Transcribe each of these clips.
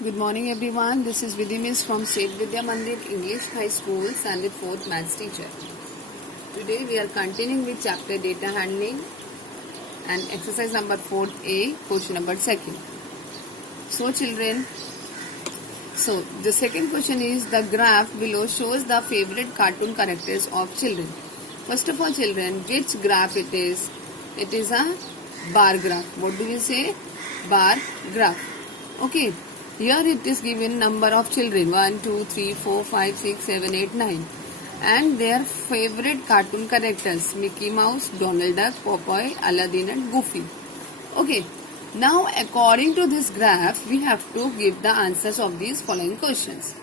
Good morning everyone. This is Vidhi Miss from State Vidya Mandir English High School, Standard 4th Maths teacher. Today we are continuing with chapter data handling and exercise number 4A, question number 2nd. So children, the second question is the graph below shows the favorite cartoon characters of children. First of all children, which graph it is? It is a bar graph. What do we say? Bar graph. Okay. Here it is given number of children 1, 2, 3, 4, 5, 6, 7, 8, 9 and their favorite cartoon characters Mickey Mouse, Donald Duck, Popeye, Aladdin and Goofy. Okay, now according to this graph we have to give the answers of these following questions.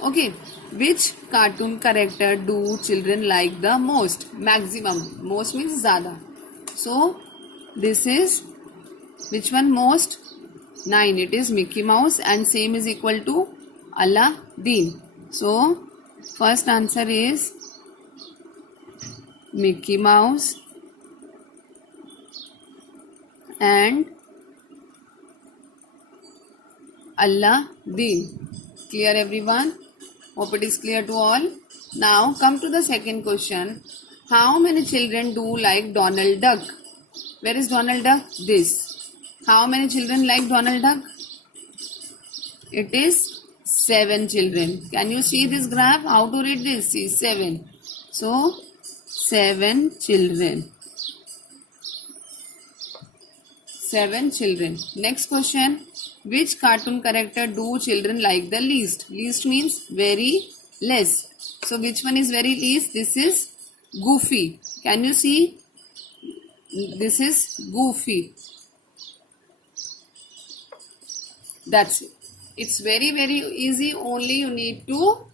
Okay, which cartoon character do children like the most? Maximum. Most means zyada. So this is which one most? 9. It is Mickey Mouse and same is equal to Aladdin. So first answer is Mickey Mouse and Aladdin. Clear everyone? Hope it is clear to all. Now come to the second question. How many children do like Donald Duck? Where is Donald Duck? This. How many children like Donald Duck? It is 7 children. Can you see this graph? How to read this? See 7. So 7 children. 7 children. Next question. Which cartoon character do children like the least? Least means very less. So which one is very least? This is Goofy. Can you see? This is Goofy. That's it. It's very easy. Only you need to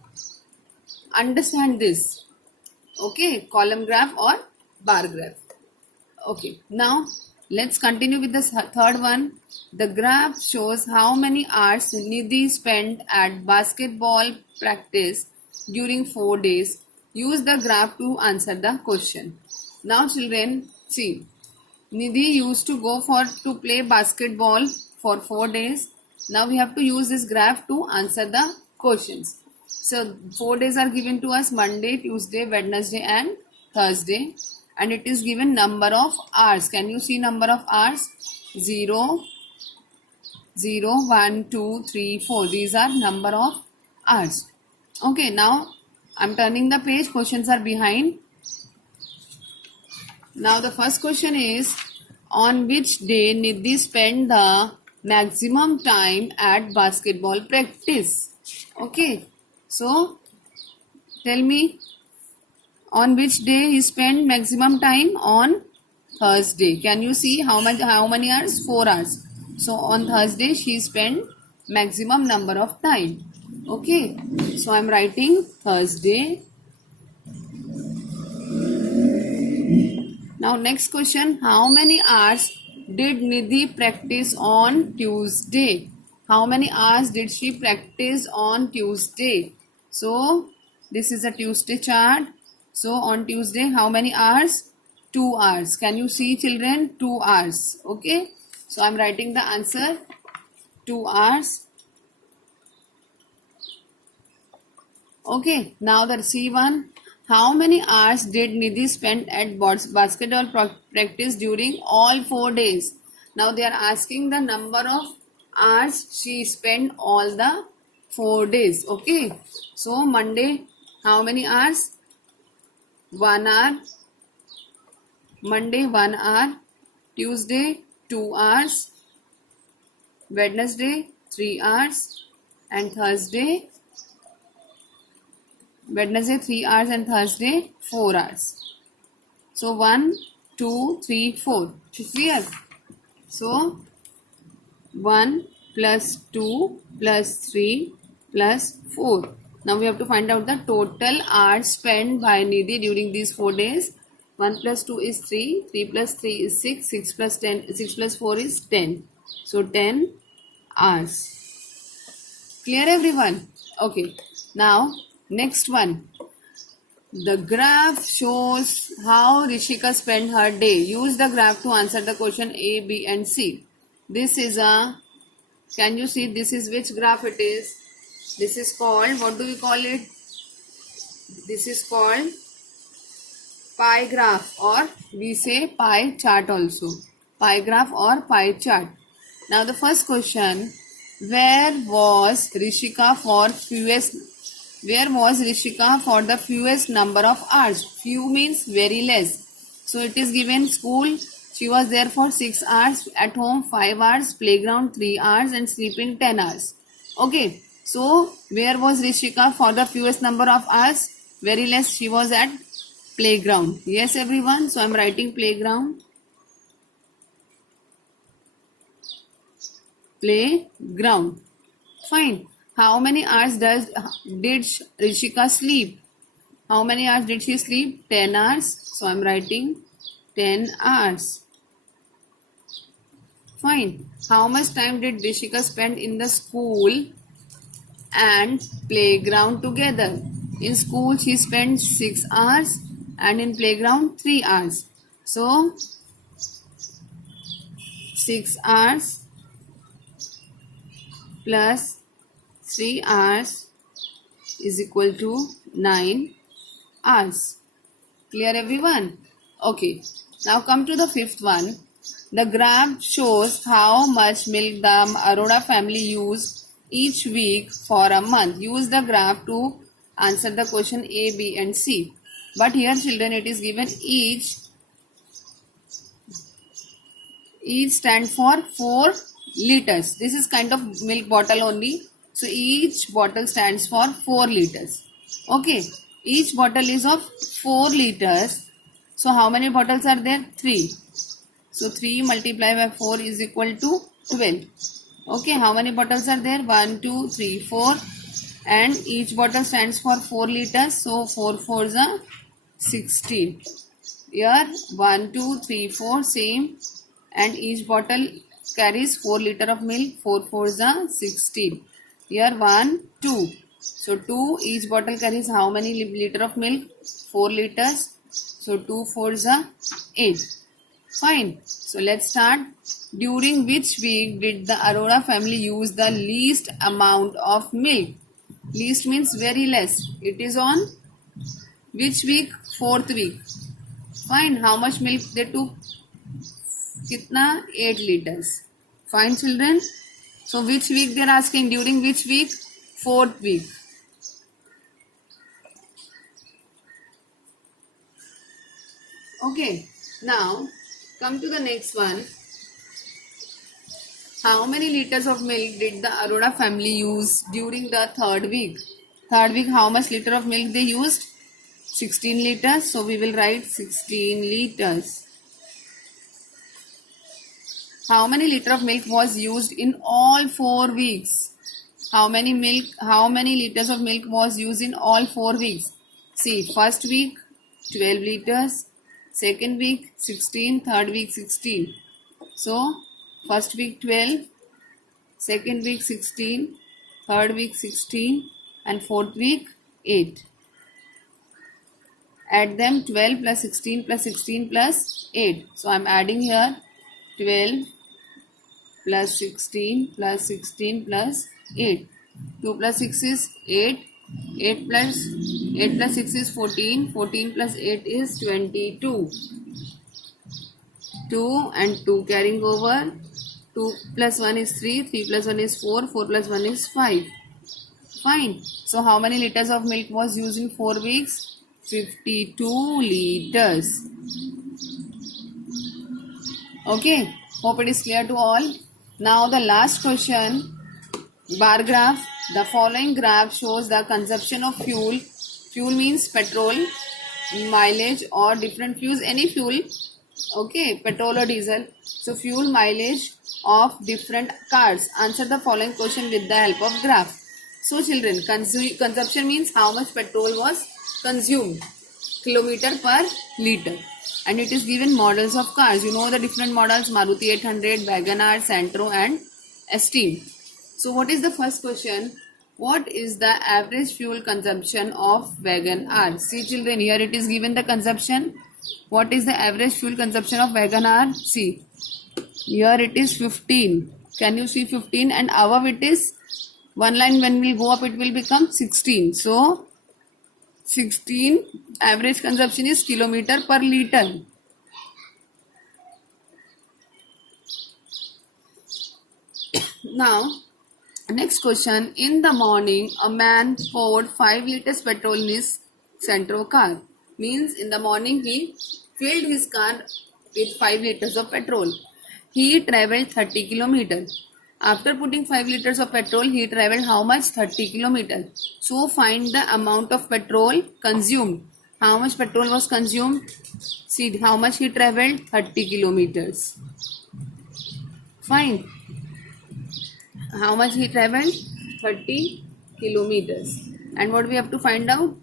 understand this. Okay, column graph or bar graph. Okay, now let's continue with the third one. The graph shows how many hours Nidhi spent at basketball practice during 4 days. Use the graph to answer the question. Now children, see, Nidhi used to go to play basketball for 4 days. Now we have to use this graph to answer the questions. So 4 days are given to us: Monday, Tuesday, Wednesday and Thursday. And it is given number of hours. Can you see number of hours? 0, 0, 1, 2, 3, 4. These are number of hours. Okay, now I'm turning the page. Questions are behind. Now the first question is, on which day Nidhi spent the maximum time at basketball practice? Okay, so tell me, on which day he spent maximum time? On Thursday. Can you see how many hours? 4 hours. So on Thursday she spent maximum number of time. Okay, so I'm writing Thursday. Now next question, how many hours did Nidhi practice on Tuesday? How many hours did she practice on Tuesday? So this is a Tuesday chart. So on Tuesday, how many hours? 2 hours. Can you see children? 2 hours. Okay. So I'm writing the answer 2 hours. Okay. Now the C1. How many hours did Nidhi spend at basketball practice during all 4 days? Now they are asking the number of hours she spent all the 4 days. Okay. So Monday, how many hours? 1 hour. Monday 1 hour. Tuesday 2 hours. Wednesday 3 hours. And Thursday 3 hours and Thursday 4 hours. So 1, 2, 3, 4. Clear? So 1 plus 2 plus 3 plus 4. Now we have to find out the total hours spent by Nidhi during these 4 days. 1 plus 2 is 3. 3 plus 3 is 6. 6 plus 4 is 10. So 10 hours. Clear everyone? Okay. Now next one. The graph shows how Rishika spent her day. Use the graph to answer the question A, B and C. This is a Can you see this is which graph it is? This is called, what do we call it? This is called pie graph, or we say pie chart also. Pie graph or pie chart. Now the first question, where was Rishika for the fewest number of hours? Few means very less. So it is given school, she was there for 6 hours, at home 5 hours, playground 3 hours and sleeping 10 hours. Okay, so where was Rishika for the fewest number of hours? Very less, she was at playground. Yes everyone, so I am writing playground. Playground. Fine. How many hours did Rishika sleep? How many hours did she sleep? 10 hours. So I am writing 10 hours. Fine. How much time did Rishika spend in the school and playground together? In school she spent 6 hours and in playground 3 hours. So 6 hours plus 3 hours is equal to 9 hours. Clear everyone? Okay. Now come to the fifth one. The graph shows how much milk the Arora family used each week for a month. Use the graph to answer the question A, B and C. But here children, it is given each stand for 4 liters. This is kind of milk bottle only. So each bottle stands for 4 liters. Okay. Each bottle is of 4 liters. So how many bottles are there? 3. So 3 multiplied by 4 is equal to 12. Okay. How many bottles are there? 1, 2, 3, 4. And each bottle stands for 4 liters. So 4 4s are 16. Here 1, 2, 3, 4 same. And each bottle carries 4 liter of milk. 4 4s are 16. Here 1, 2. So 2, each bottle carries how many liter of milk? 4 liters. So 2 4s are 8. Fine. So let's start. During which week did the Arora family use the least amount of milk? Least means very less. It is on which week? 4th week. Fine. How much milk they took? Kitna? 8 liters. Fine children. So which week they are asking? During which week? 4th week. Okay. Now come to the next one. How many liters of milk did the Arora family use during the 3rd week? 3rd week, how much liter of milk they used? 16 liters. So we will write 16 liters. How many liter of milk was used in all 4 weeks? How many liters of milk was used in all 4 weeks? See, first week 12 liters, second week 16, third week 16. So first week 12, second week 16, third week 16 and fourth week 8. Add them, 12 plus 16 plus 16 plus 8. So I am adding here 12 plus 16 plus 16 plus 8. 2 plus 6 is 8. 8 plus 6 is 14. 14 plus 8 is 22. 2 and 2 carrying over. 2 plus 1 is 3. 3 plus 1 is 4. 4 plus 1 is 5. Fine. So how many liters of milk was used in 4 weeks? 52 liters. Okay. Hope it is clear to all. Now the last question. Bar graph. The following graph shows the consumption of fuel. Fuel means petrol, mileage or different fuels, any fuel. Okay, petrol or diesel. So fuel mileage of different cars. Answer the following question with the help of graph. So children, consumption means how much petrol was consumed. Kilometer per liter. And it is given models of cars. You know the different models: Maruti 800, WagonR, Santro and Esteem. So what is the first question? What is the average fuel consumption of WagonR? See children, here it is given the consumption. What is the average fuel consumption of WagonR? See, here it is 15. Can you see 15? And above it is one line. When we go up, it will become 16. So 16 average consumption is kilometer per liter. Now, next question. In the morning, a man poured 5 liters petrol in his Centro car. Means in the morning he filled his car with 5 liters of petrol. He traveled 30 kilometers. After putting 5 liters of petrol, he traveled how much? 30 kilometers. So find the amount of petrol consumed. How much petrol was consumed? See how much he traveled? 30 kilometers. Fine. How much he traveled? 30 kilometers. And what we have to find out?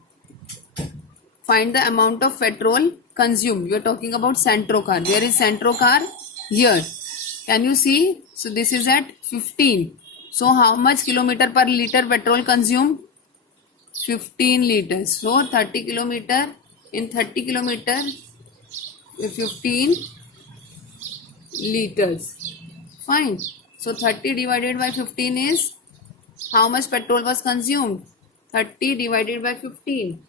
Find the amount of petrol consumed. We are talking about Centro car. Where is Centro car? Here. Can you see? So this is at 15. So how much kilometer per liter petrol consumed? 15 liters. So 30 kilometer, in 30 kilometer, 15 liters. Fine. So 30 divided by 15 is how much petrol was consumed? 30 divided by 15.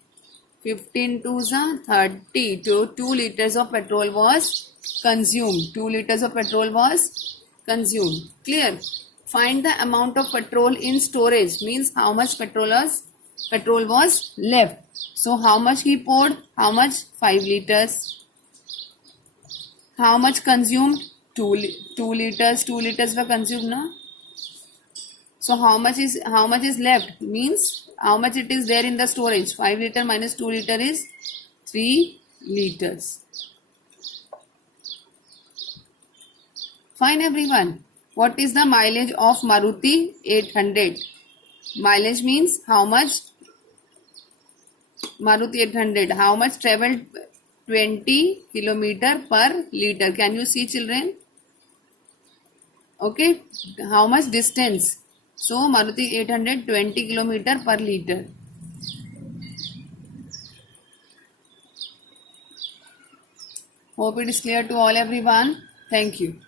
15 to 30. So 2 liters of petrol was consumed. 2 liters of petrol was consumed. Clear? Find the amount of petrol in storage. Means how much petrol was left. So how much he poured? How much? 5 liters. How much consumed? 2 liters. 2 liters were consumed, no? So how much is left? Means how much it is there in the storage. 5 liter minus 2 liter is 3 liters. Fine, everyone. What is the mileage of Maruti 800? Mileage means how much? Maruti 800. How much traveled? 20 kilometer per liter. Can you see, children? Okay. How much distance? So Maruti 800 20 kilometer per liter. Hope it is clear to all, everyone. Thank you.